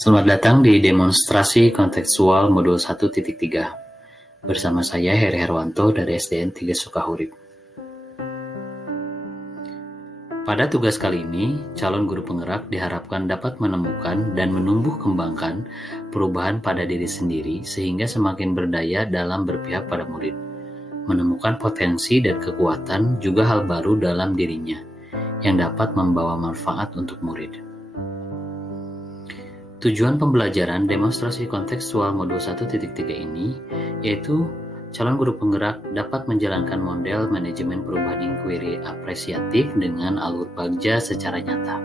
Selamat datang di demonstrasi kontekstual modul 1.3 bersama saya Heri Herwanto dari SDN 3 Sukahurip. Pada tugas kali ini, calon guru penggerak diharapkan dapat menemukan dan menumbuh kembangkan perubahan pada diri sendiri sehingga semakin berdaya dalam berpihak pada murid, menemukan potensi dan kekuatan juga hal baru dalam dirinya yang dapat membawa manfaat untuk murid. Tujuan pembelajaran demonstrasi kontekstual modul 1.3 ini yaitu calon guru penggerak dapat menjalankan model manajemen perubahan inquiry apresiatif dengan alur bagja secara nyata.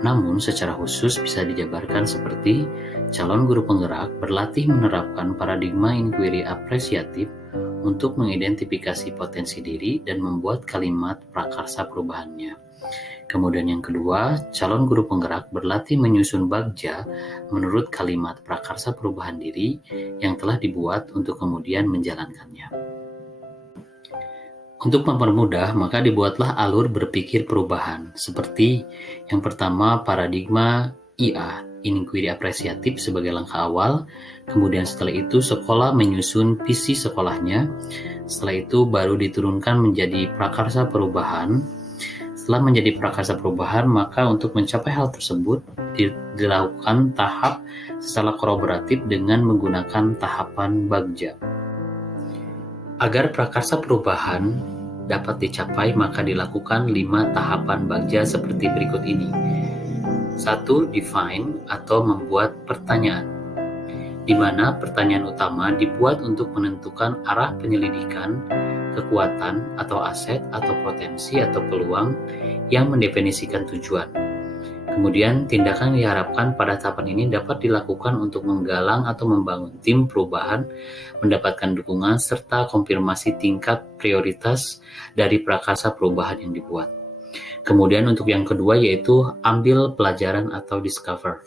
Namun secara khusus bisa dijabarkan seperti calon guru penggerak berlatih menerapkan paradigma inquiry apresiatif untuk mengidentifikasi potensi diri dan membuat kalimat prakarsa perubahannya. Kemudian yang kedua, calon guru penggerak berlatih menyusun bagja menurut kalimat prakarsa perubahan diri yang telah dibuat untuk kemudian menjalankannya. Untuk mempermudah, maka dibuatlah alur berpikir perubahan, seperti yang pertama paradigma IA, inquiry apresiatif sebagai langkah awal, kemudian setelah itu sekolah menyusun visi sekolahnya, setelah itu baru diturunkan menjadi prakarsa perubahan. Setelah menjadi prakarsa perubahan, maka untuk mencapai hal tersebut dilakukan tahap secara kolaboratif dengan menggunakan tahapan bagja. Agar prakarsa perubahan dapat dicapai, maka dilakukan 5 tahapan bagja seperti berikut ini. 1. Define atau membuat pertanyaan, di mana pertanyaan utama dibuat untuk menentukan arah penyelidikan, kekuatan atau aset atau potensi atau peluang yang mendefinisikan tujuan. Kemudian tindakan yang diharapkan pada tahapan ini dapat dilakukan untuk menggalang atau membangun tim perubahan, mendapatkan dukungan serta konfirmasi tingkat prioritas dari prakarsa perubahan yang dibuat. Kemudian untuk yang kedua yaitu ambil pelajaran atau discover.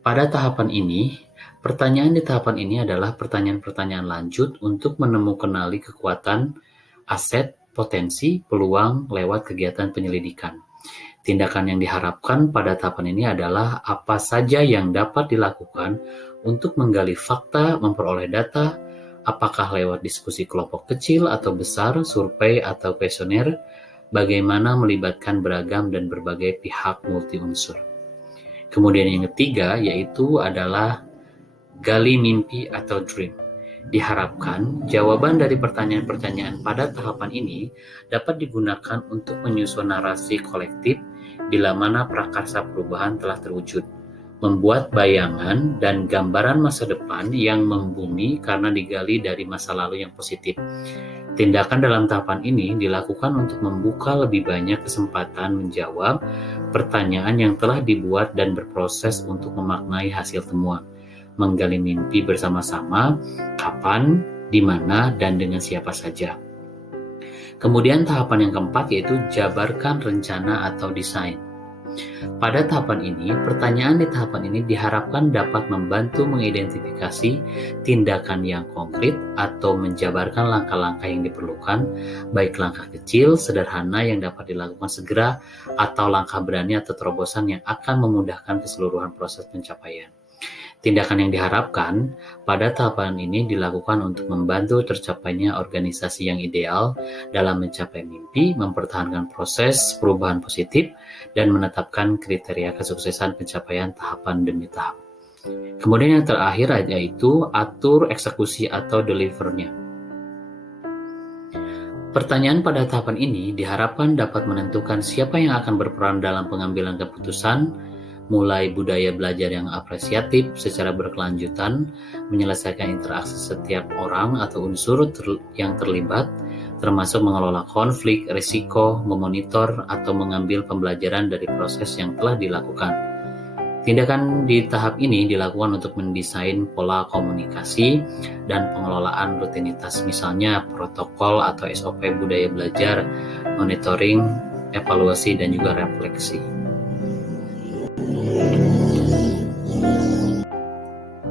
Pada tahapan ini, pertanyaan di tahapan ini adalah pertanyaan-pertanyaan lanjut untuk menemukan kekuatan, aset, potensi, peluang lewat kegiatan penyelidikan. Tindakan yang diharapkan pada tahapan ini adalah apa saja yang dapat dilakukan untuk menggali fakta, memperoleh data, apakah lewat diskusi kelompok kecil atau besar, survei atau kuesioner, bagaimana melibatkan beragam dan berbagai pihak multi unsur. Kemudian yang ketiga yaitu adalah gali mimpi atau dream. Diharapkan jawaban dari pertanyaan-pertanyaan pada tahapan ini dapat digunakan untuk menyusun narasi kolektif bila mana prakarsa perubahan telah terwujud, membuat bayangan dan gambaran masa depan yang membumi karena digali dari masa lalu yang positif. Tindakan dalam tahapan ini dilakukan untuk membuka lebih banyak kesempatan menjawab pertanyaan yang telah dibuat dan berproses untuk memaknai hasil temuan, menggali mimpi bersama-sama, kapan, di mana, dan dengan siapa saja. Kemudian tahapan yang keempat yaitu jabarkan rencana atau desain. Pada tahapan ini, pertanyaan di tahapan ini diharapkan dapat membantu mengidentifikasi tindakan yang konkret atau menjabarkan langkah-langkah yang diperlukan, baik langkah kecil, sederhana yang dapat dilakukan segera, atau langkah berani atau terobosan yang akan memudahkan keseluruhan proses pencapaian. Tindakan yang diharapkan pada tahapan ini dilakukan untuk membantu tercapainya organisasi yang ideal dalam mencapai mimpi, mempertahankan proses perubahan positif, dan menetapkan kriteria kesuksesan pencapaian tahapan demi tahap. Kemudian yang terakhir yaitu atur eksekusi atau delivernya. Pertanyaan pada tahapan ini diharapkan dapat menentukan siapa yang akan berperan dalam pengambilan keputusan, mulai budaya belajar yang apresiatif secara berkelanjutan, menyelesaikan interaksi setiap orang atau unsur yang terlibat, termasuk mengelola konflik, risiko, memonitor, atau mengambil pembelajaran dari proses yang telah dilakukan. Tindakan di tahap ini dilakukan untuk mendesain pola komunikasi dan pengelolaan rutinitas, misalnya protokol atau SOP budaya belajar, monitoring, evaluasi, dan juga refleksi.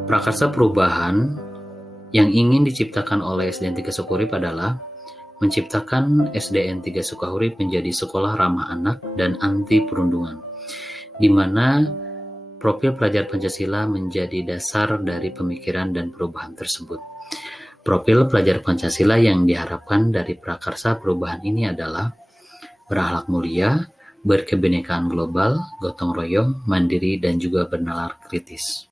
Prakarsa perubahan yang ingin diciptakan oleh SDN 3 Sukahurip adalah menciptakan SDN 3 Sukahurip menjadi sekolah ramah anak dan anti perundungan, di mana profil pelajar Pancasila menjadi dasar dari pemikiran dan perubahan tersebut. Profil pelajar Pancasila yang diharapkan dari prakarsa perubahan ini adalah berakhlak mulia, berkebinekaan global, gotong royong, mandiri, dan juga bernalar kritis.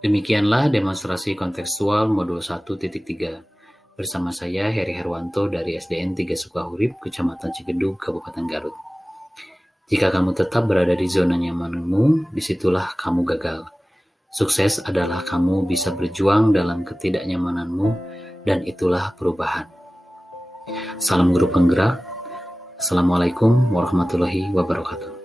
Demikianlah demonstrasi kontekstual modul 1.3 bersama saya Heri Herwanto dari SDN 3 Sukahurip, Kecamatan Cigedug, Kabupaten Garut. Jika kamu tetap berada di zona nyamanmu, disitulah kamu gagal. Sukses adalah kamu bisa berjuang dalam ketidaknyamananmu, dan itulah perubahan. Salam guru penggerak. Assalamualaikum warahmatullahi wabarakatuh.